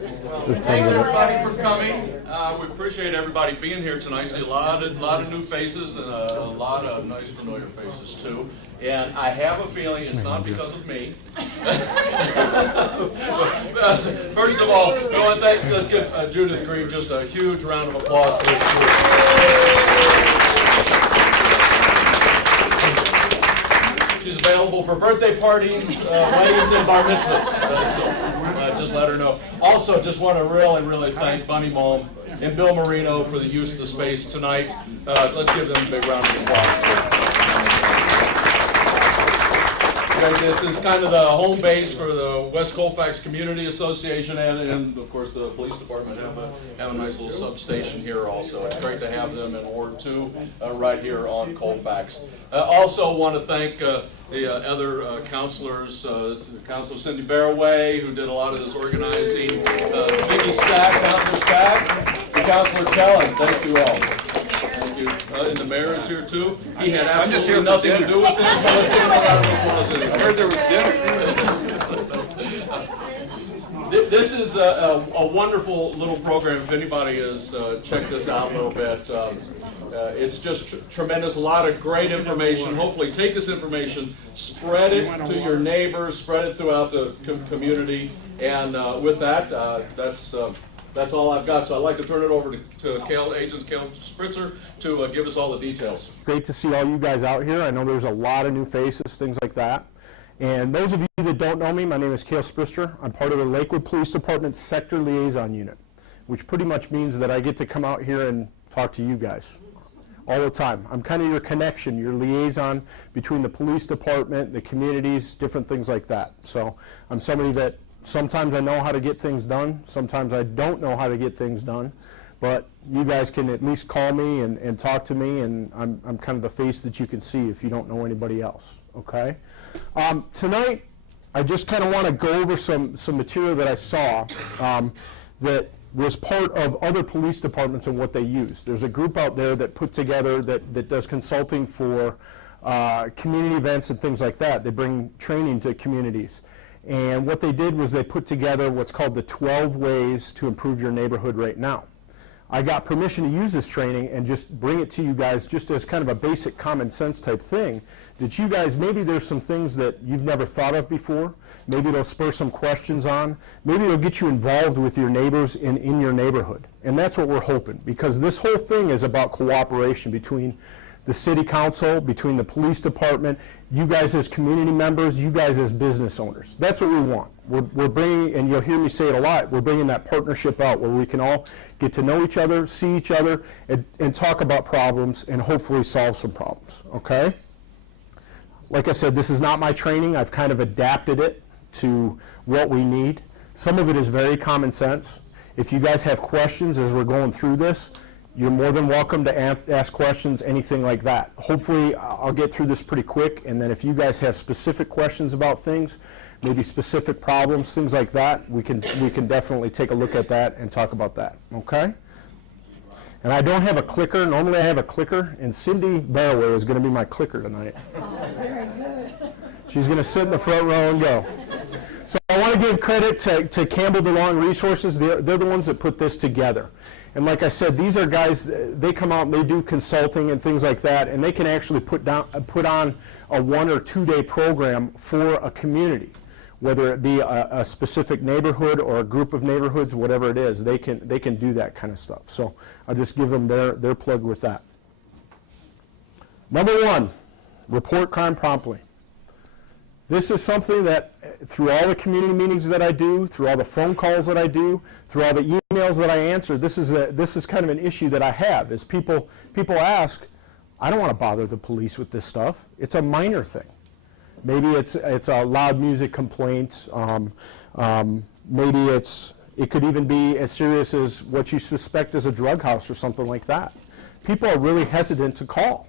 Thanks everybody for coming. We appreciate everybody being here tonight. See a lot of new faces and a lot of nice familiar faces too. And I have a feeling it's not because of me. First of all, let's give Judith Green just a huge round of applause for this group. She's available for birthday parties, weddings, and bar mitzvahs. So just let her know. Also, just want to really thank Bunny Malm and Bill Marino for the use of the space tonight. Let's give them a big round of applause. This is kind of the home base for the West Colfax Community Association, and of course the police department have a nice little substation here also. It's great to have them in Ward 2 right here on Colfax. Also want to thank the other counselors, Councilor Cindy Barraway, who did a lot of this organizing, Vicki Stack, Councilor Stack, and Councilor Kellen. Thank you all. And the mayor is here too. He had absolutely nothing to do with this, but let's give him a round of applause anyway. I heard there was dinner. This is a wonderful little program. If anybody has checked this out a little bit, it's just tremendous. A lot of great information. Hopefully take this information, spread it to your neighbors, spread it throughout the community. And with that, that's all I've got. So I'd like to turn it over to Agent Cale Spritzer to give us all the details. Great to see all you guys out here. I know there's a lot of new faces, things like that. And those of you that don't know me, my name is Cale Spritzer. I'm part of the Lakewood Police Department Sector Liaison Unit, which pretty much means that I get to come out here and talk to you guys all the time. I'm kind of your connection, your liaison between the police department, the communities, different things like that. So I'm somebody that sometimes I know how to get things done, sometimes I don't know how to get things done, but you guys can at least call me and talk to me, and I'm kind of the face that you can see if you don't know anybody else, okay? Tonight, I just kind of want to go over some material that I saw that was part of other police departments and what they use. There's a group out there that put together, that does consulting for community events and things like that. They bring training to communities. And what they did was they put together what's called the 12 ways to improve your neighborhood right now. I got permission to use this training and just bring it to you guys just as kind of a basic common sense type thing, that you guys, maybe there's some things that you've never thought of before, maybe it'll spur some questions on, maybe it'll get you involved with your neighbors in your neighborhood. And that's what we're hoping, because this whole thing is about cooperation between the city council, between the police department, you guys as community members, you guys as business owners. That's what we want. We're bringing, and you'll hear me say it a lot, we're bringing that partnership out where we can all get to know each other, see each other, and talk about problems and hopefully solve some problems, okay? Like I said, this is not my training. I've kind of adapted it to what we need. Some of it is very common sense. If you guys have questions as we're going through this, you're more than welcome to ask questions, anything like that. Hopefully, I'll get through this pretty quick, and then if you guys have specific questions about things, maybe specific problems, things like that, we can definitely take a look at that and talk about that, okay? And I don't have a clicker. Normally I have a clicker, and Cindy Barraway is going to be my clicker tonight. Oh, very good. She's going to sit in the front row and go. So I want to give credit to Campbell DeLong Resources. They're the ones that put this together. And like I said, these are guys, they come out and they do consulting and things like that, and they can actually put on a 1 or 2 day program for a community, whether it be a specific neighborhood or a group of neighborhoods, whatever it is, they can do that kind of stuff. So I'll just give them their plug with that. Number 1, report crime promptly. This is something that through all the community meetings that I do, through all the phone calls that I do, through all the emails that I answer, this is kind of an issue that I have, is people ask, I don't want to bother the police with this stuff. It's a minor thing. Maybe it's a loud music complaint. Maybe it could even be as serious as what you suspect is a drug house or something like that. People are really hesitant to call.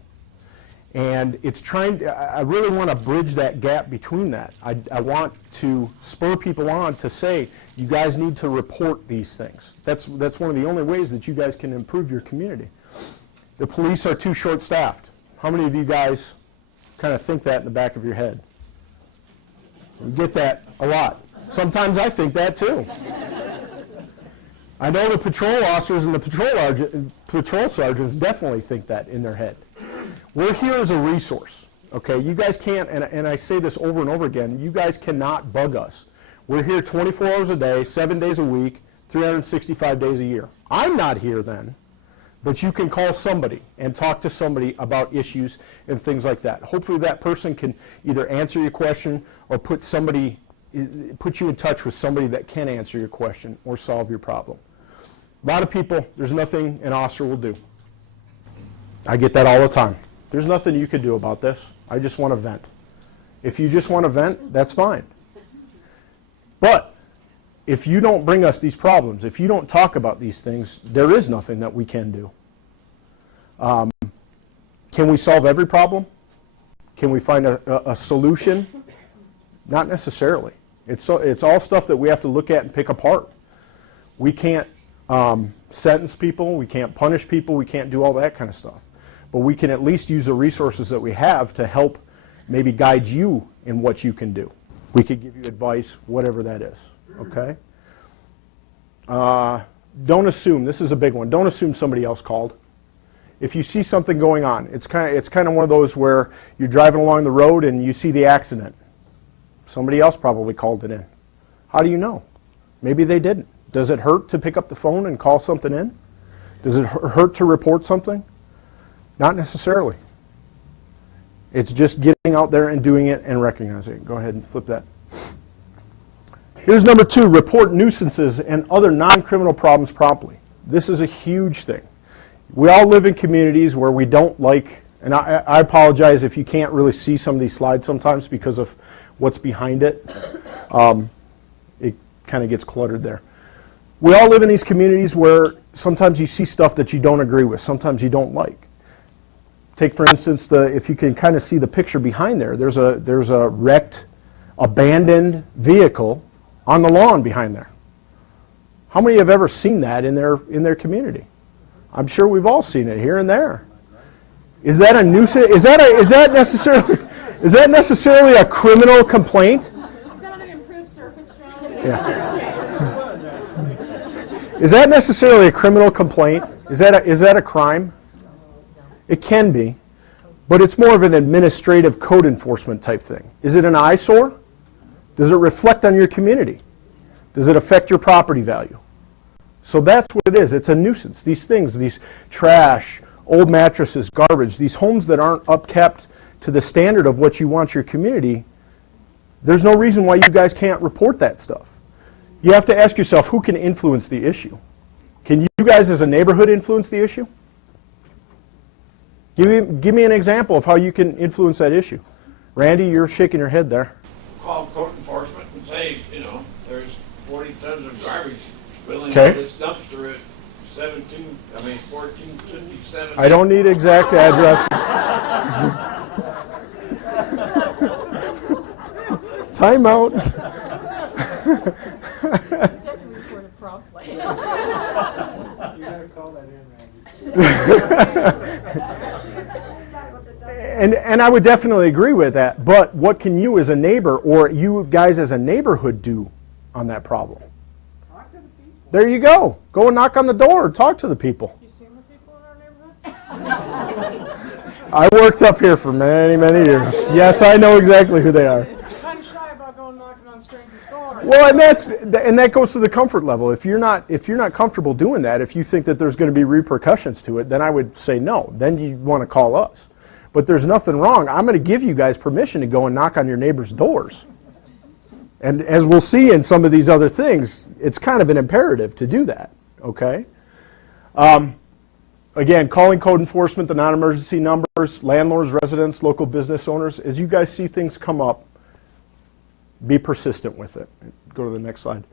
And I really want to bridge that gap between that. I want to spur people on to say, you guys need to report these things. That's one of the only ways that you guys can improve your community. The police are too short-staffed. How many of you guys kind of think that in the back of your head? You get that a lot. Sometimes I think that too. I know the patrol officers and the patrol sergeants definitely think that in their head. We're here as a resource, okay? You guys can't, and I say this over and over again, you guys cannot bug us. We're here 24 hours a day, 7 days a week, 365 days a year. I'm not here then, but you can call somebody and talk to somebody about issues and things like that. Hopefully that person can either answer your question or put you in touch with somebody that can answer your question or solve your problem. A lot of people, there's nothing an officer will do. I get that all the time. There's nothing you can do about this. I just want to vent. If you just want to vent, that's fine. But if you don't bring us these problems, if you don't talk about these things, there is nothing that we can do. Can we solve every problem? Can we find a solution? Not necessarily. It's all stuff that we have to look at and pick apart. We can't sentence people, we can't punish people, we can't do all that kind of stuff. But we can at least use the resources that we have to help maybe guide you in what you can do. We could give you advice, whatever that is, okay? Don't assume, this is a big one, don't assume somebody else called. If you see something going on, it's kind of one of those where you're driving along the road and you see the accident. Somebody else probably called it in. How do you know? Maybe they didn't. Does it hurt to pick up the phone and call something in? Does it hurt to report something? Not necessarily. It's just getting out there and doing it and recognizing it. Go ahead and flip that. Here's number 2, report nuisances and other non-criminal problems promptly. This is a huge thing. We all live in communities where we don't like, and I apologize if you can't really see some of these slides sometimes because of what's behind it. It kind of gets cluttered there. We all live in these communities where sometimes you see stuff that you don't agree with, sometimes you don't like. Take, for instance, if you can kind of see the picture behind there, there's a wrecked, abandoned vehicle on the lawn behind there. How many have ever seen that in their community? I'm sure we've all seen it here and there. Is that a nuisance? Is that necessarily a criminal complaint? Is that an improved surface, John? Yeah. Is that necessarily a criminal complaint? Is that a crime? It can be, but it's more of an administrative code enforcement type thing. Is it an eyesore? Does it reflect on your community? Does it affect your property value? So that's what it is. It's a nuisance. These things, these trash, old mattresses, garbage, these homes that aren't upkept to the standard of what you want your community, there's no reason why you guys can't report that stuff. You have to ask yourself, who can influence the issue? Can you guys as a neighborhood influence the issue? Give me an example of how you can influence that issue. Randy, you're shaking your head there. Call code enforcement and say, there's 40 tons of garbage spilling Okay. out this dumpster at 1457. I don't need exact address. Time out. And I would definitely agree with that, but what can you as a neighbor or you guys as a neighborhood do on that problem? Talk to the people. There you go. Go and knock on the door, talk to the people. You seen the people in our neighborhood? I worked up here for many, many years. Yes, I know exactly who they are. I'm kind of shy about going knocking on strangers' doors. Well, and that goes to the comfort level. If you're not comfortable doing that, if you think that there's going to be repercussions to it, then I would say no. Then you want to call us. But there's nothing wrong. I'm going to give you guys permission to go and knock on your neighbor's doors. And as we'll see in some of these other things, it's kind of an imperative to do that. Okay. Again, calling code enforcement, the non-emergency numbers, landlords, residents, local business owners. As you guys see things come up, be persistent with it. Go to the next slide.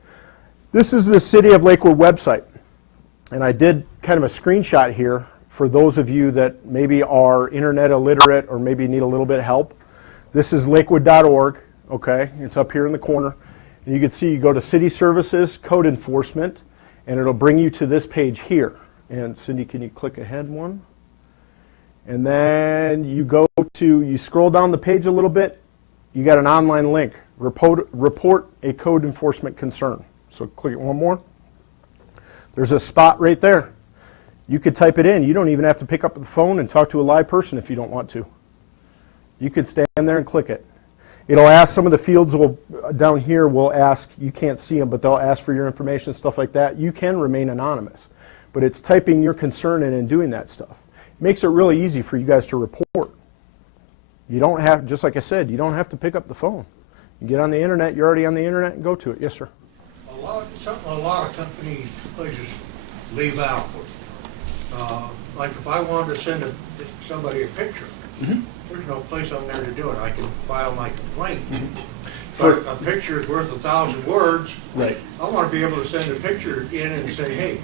This is the City of Lakewood website. And I did kind of a screenshot here for those of you that maybe are internet illiterate or maybe need a little bit of help. This is lakewood.org, okay? It's up here in the corner. And you can see you go to City Services, Code Enforcement, and it'll bring you to this page here. And Cindy, can you click ahead one? And then you scroll down the page a little bit, you got an online link, report a code enforcement concern. So click it one more. There's a spot right there. You could type it in. You don't even have to pick up the phone and talk to a live person if you don't want to. You could stand there and click it. It'll ask, some of the fields down here will ask, you can't see them, but they'll ask for your information, stuff like that. You can remain anonymous, but it's typing your concern in and doing that stuff. It makes it really easy for you guys to report. You don't have, just like I said, you don't have to pick up the phone. You get on the internet, you're already on the internet, and go to it. Yes, sir. Something a lot of companies, places leave out. Like if I wanted to send somebody a picture, there's no place on there to do it. I can file my complaint. But a picture is worth 1,000 words. Right. I want to be able to send a picture in and say, hey,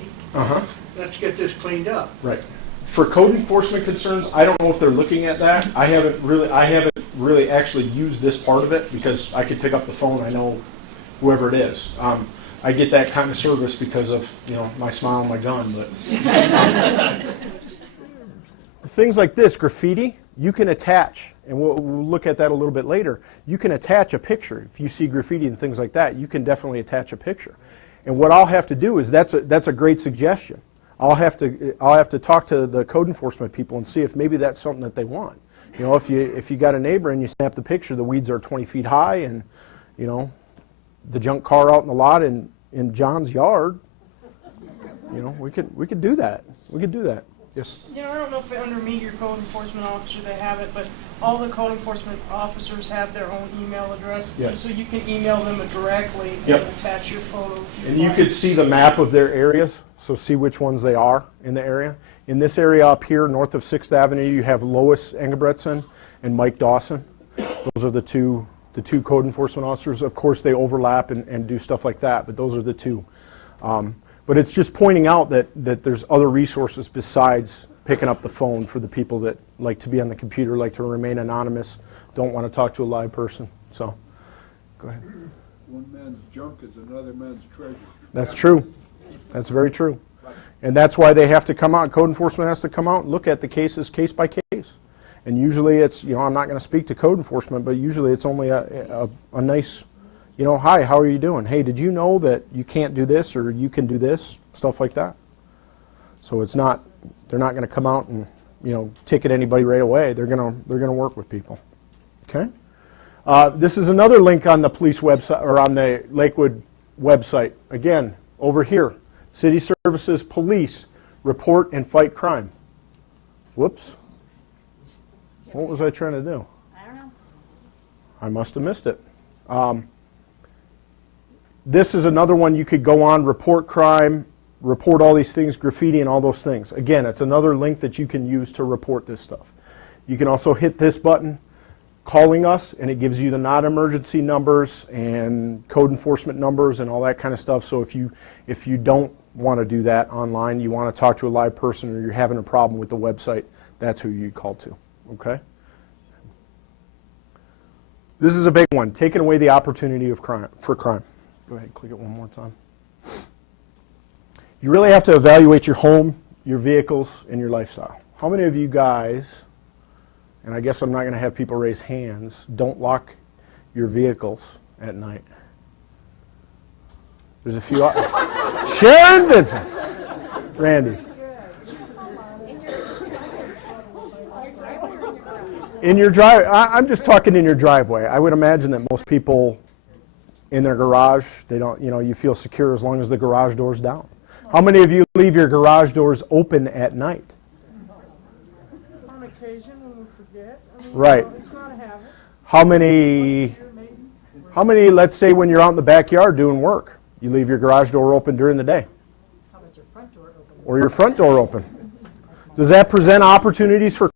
let's get this cleaned up. Right. For code enforcement concerns, I don't know if they're looking at that. I haven't really actually used this part of it because I could pick up the phone. I know whoever it is. I get that kind of service because of, you know, my smile and my gun. But things like this, graffiti, you can attach, and we'll look at that a little bit later. You can attach a picture. If you see graffiti and things like that, you can definitely attach a picture. And what I'll have to do is, that's a great suggestion. I'll have to talk to the code enforcement people and see if maybe that's something that they want. You know, if you got a neighbor and you snap the picture, the weeds are 20 feet high, and you know, the junk car out in the lot in John's yard. You know, we could do that. We could do that. Yes. You know, I don't know if under me, your code enforcement officer, they have it, but all the code enforcement officers have their own email address. Yes. So you can email them directly Yep. and attach your photo. And you could see the map of their areas, so see which ones they are in the area. In this area up here, north of 6th Avenue, you have Lois Engebretson and Mike Dawson. Those are the two code enforcement officers. Of course, they overlap and do stuff like that, but those are the two. But it's just pointing out that there's other resources besides picking up the phone for the people that like to be on the computer, like to remain anonymous, don't want to talk to a live person. So, go ahead. One man's junk is another man's treasure. That's true. That's very true. And that's why they have to come out, code enforcement has to come out and look at the cases case by case. And usually it's, you know, I'm not going to speak to code enforcement, but usually it's only a nice, you know, hi, how are you doing? Hey, did you know that you can't do this or you can do this? Stuff like that. So it's not, they're not going to come out and, you know, ticket anybody right away. They're going to work with people. Okay? This is another link on the police website, or on the Lakewood website. Again, over here, City Services Police, report and fight crime. Whoops. What was I trying to do? I don't know. I must have missed it. This is another one you could go on, report crime, report all these things, graffiti and all those things. Again, it's another link that you can use to report this stuff. You can also hit this button, calling us, and it gives you the non-emergency numbers and code enforcement numbers and all that kind of stuff. So if you don't want to do that online, you want to talk to a live person, or you're having a problem with the website, that's who you call to. Okay? This is a big one, taking away the opportunity of crime, for crime. Go ahead, click it one more time. You really have to evaluate your home, your vehicles, and your lifestyle. How many of you guys, and I guess I'm not going to have people raise hands, don't lock your vehicles at night? There's a few. Sharon Vincent. Randy. In your driveway. I'm just talking in your driveway. I would imagine that most people in their garage, they don't, you know, you feel secure as long as the garage door's down. How many of you leave your garage doors open at night? On occasion when we forget. I mean, Right. you know, it's not a habit. How many, let's say when you're out in the backyard doing work, you leave your garage door open during the day? How about your front door open? Or your front door open? Does that present opportunities for